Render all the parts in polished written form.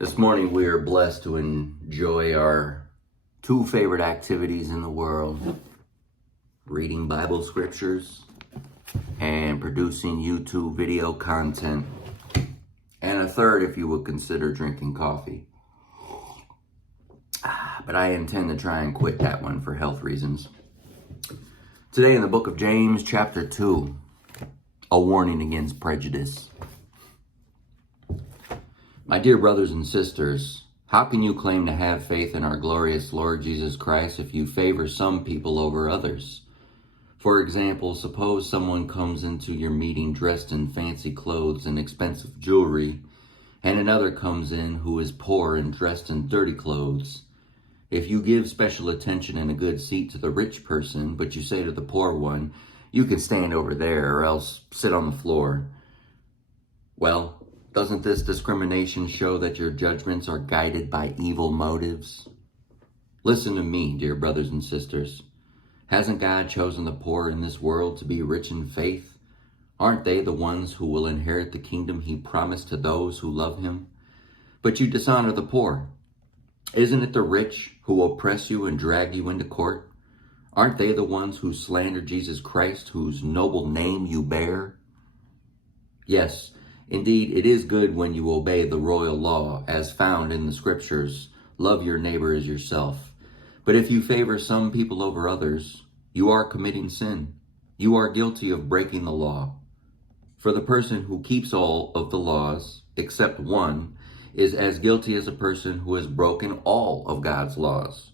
This morning we are blessed to enjoy our two favorite activities in the world, reading Bible scriptures and producing YouTube video content, and a third if you would consider drinking coffee. But I intend to try and quit that one for health reasons. Today in the book of James, chapter 2, a warning against prejudice. My dear brothers and sisters, how can you claim to have faith in our glorious Lord Jesus Christ if you favor some people over others? For example, suppose someone comes into your meeting dressed in fancy clothes and expensive jewelry, and another comes in who is poor and dressed in dirty clothes. If you give special attention and a good seat to the rich person, but you say to the poor one, "You can stand over there or else sit on the floor," well, doesn't this discrimination show that your judgments are guided by evil motives? Listen to me, dear brothers and sisters. Hasn't God chosen the poor in this world to be rich in faith? Aren't they the ones who will inherit the kingdom he promised to those who love him? But you dishonor the poor. Isn't it the rich who oppress you and drag you into court? Aren't they the ones who slander Jesus Christ, whose noble name you bear? Yes, indeed, it is good when you obey the royal law, as found in the scriptures, love your neighbor as yourself. But if you favor some people over others, you are committing sin. You are guilty of breaking the law. For the person who keeps all of the laws, except one, is as guilty as a person who has broken all of God's laws.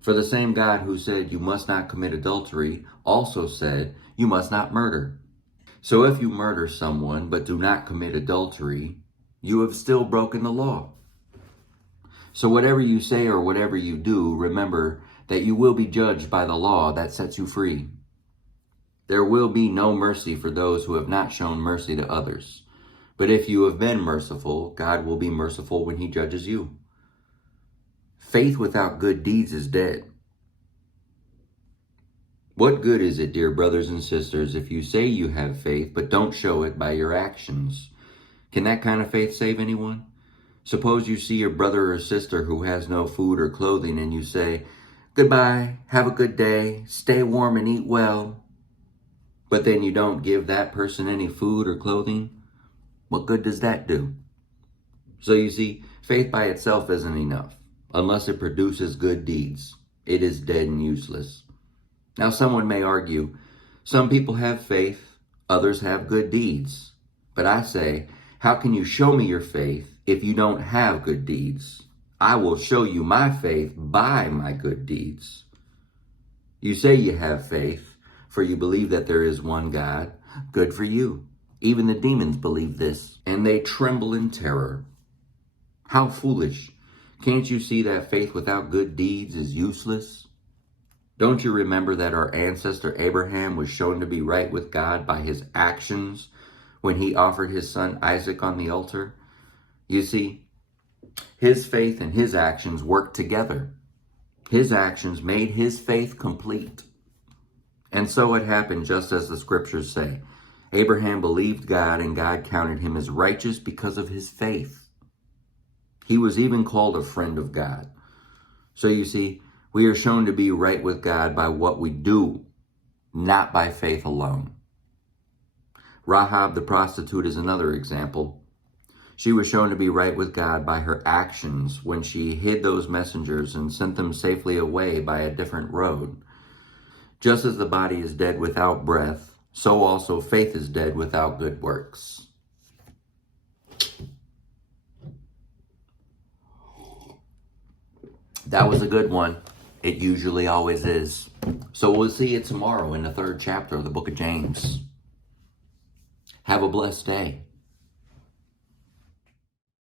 For the same God who said you must not commit adultery also said you must not murder. So if you murder someone but do not commit adultery, you have still broken the law. So whatever you say or whatever you do, remember that you will be judged by the law that sets you free. There will be no mercy for those who have not shown mercy to others. But if you have been merciful, God will be merciful when he judges you. Faith without good deeds is dead. What good is it, dear brothers and sisters, if you say you have faith but don't show it by your actions? Can that kind of faith save anyone? Suppose you see your brother or sister who has no food or clothing and you say, "Goodbye, have a good day, stay warm and eat well." But then you don't give that person any food or clothing. What good does that do? So you see, faith by itself isn't enough. Unless it produces good deeds, it is dead and useless. Now someone may argue, some people have faith, others have good deeds. But I say, how can you show me your faith if you don't have good deeds? I will show you my faith by my good deeds. You say you have faith, for you believe that there is one God. Good for you. Even the demons believe this, and they tremble in terror. How foolish. Can't you see that faith without good deeds is useless? Don't you remember that our ancestor Abraham was shown to be right with God by his actions when he offered his son Isaac on the altar? You see, his faith and his actions worked together. His actions made his faith complete. And so it happened just as the scriptures say. Abraham believed God, and God counted him as righteous because of his faith. He was even called a friend of God. So you see, we are shown to be right with God by what we do, not by faith alone. Rahab the prostitute is another example. She was shown to be right with God by her actions when she hid those messengers and sent them safely away by a different road. Just as the body is dead without breath, so also faith is dead without good works. That was a good one. It usually always is. So we'll see you tomorrow in the 3rd chapter of the book of James. Have a blessed day.